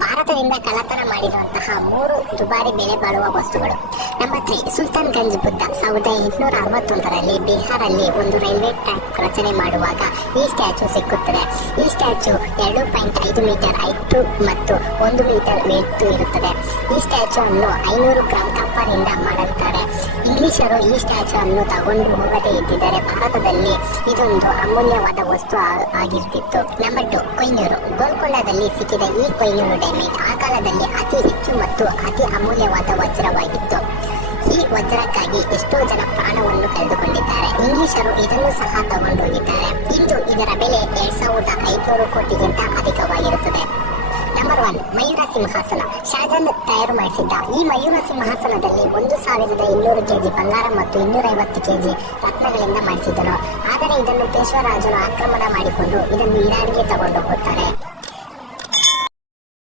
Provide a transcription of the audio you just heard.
ಭಾರತದಿಂದ ಕಳ್ಳತನ ಮಾಡಿರುವಂತಹ ಮೂರು ದುಬಾರಿ ಬೆಲೆ ಬಾಳುವ ವಸ್ತುಗಳು. Number three Sultanganj Buddha ಸಾವಿರದ ಎಂಟುನೂರ ಅರವತ್ತೊಂದರಲ್ಲಿ ಬಿಹಾರಲ್ಲಿ ಒಂದು ರೈಲ್ವೆ ಟ್ರ್ಯಾಕ್ ರಚನೆ ಮಾಡುವಾಗ ಈ ಸ್ಟ್ಯಾಚು ಸಿಕ್ಕುತ್ತದೆ. ಈ ಸ್ಟ್ಯಾಚು ಎರಡು ಪಾಯಿಂಟ್ ಐದು ಮೀಟರ್ ಐದು ಮತ್ತು ಒಂದು ಮೀಟರ್ ವೇಟ್ ಇರುತ್ತದೆ. ಈ ಸ್ಟ್ಯಾಚು ಅನ್ನು ಐನೂರು ಗ್ರಾಮ್ ಕಪ್ಪರಿಂದ ಮಾಡಿರ್ತಾರೆ ಇಂಗ್ಲಿಷರು ಈ ಸ್ಟ್ಯಾಚು ಅನ್ನು ತಗೊಂಡು ಹೋಗದೇ ಇದ್ದಿದ್ದರೆ ಭಾರತದಲ್ಲಿ ಇದೊಂದು ಅಮೂಲ್ಯವಾದ ವಸ್ತು ಆಗಿರ್ತಿತ್ತು. Number two ಕೊಯ್ನೂರು. ಗೋಲ್ಕೊಂಡದಲ್ಲಿ ಸಿಕ್ಕಿದ ಈ ಕೊಯ್ನೂರು ಡೈಮಂಡ್ ಆ ಕಾಲದಲ್ಲಿ ಅತಿ ಹೆಚ್ಚು ಮತ್ತು ಅತಿ ಅಮೂಲ್ಯವಾದ ವಜ್ರವಾಗಿತ್ತು. ಈ ವಜ್ರಕ್ಕಾಗಿ ಎಷ್ಟೋ ಜನ ಪ್ರಾಣವನ್ನು ಕಳೆದುಕೊಂಡಿದ್ದಾರೆ. ಇಂಗ್ಲಿಷರು ಇದನ್ನು ಸಹ ತಗೊಂಡೋಗಿದ್ದಾರೆ. ಇಂದು ಇದರ ಬೆಲೆ ಎರಡ್ ಸಾವಿರದ ಐದುನೂರು ಕೋಟಿಗಿಂತ ಅಧಿಕವಾಗಿರುತ್ತದೆ ಒನ್ ಮಯೂರ ಸಿಂಹಾಸನ. ಶಾಜನ್ ತಯಾರು ಮಾಡಿಸಿದ್ದ ಈ ಮಯೂರ ಸಿಂಹಾಸನದಲ್ಲಿ ಒಂದು ಸಾವಿರದ ಇನ್ನೂರು ಕೆಜಿ ಬಂಗಾರ ಮತ್ತು ಇನ್ನೂರೈವತ್ತು ಕೆಜಿ ರತ್ನಗಳಿಂದ ಮಾಡಿಸಿದರು ಆದರೆ ಇದನ್ನು ಪೇಶ್ವರಾಜನು ಆಕ್ರಮಣ ಮಾಡಿಕೊಂಡು ಇದನ್ನು ಇರಾನ್ಗೆ ತಗೊಂಡು ಹೋಗುತ್ತಾರೆ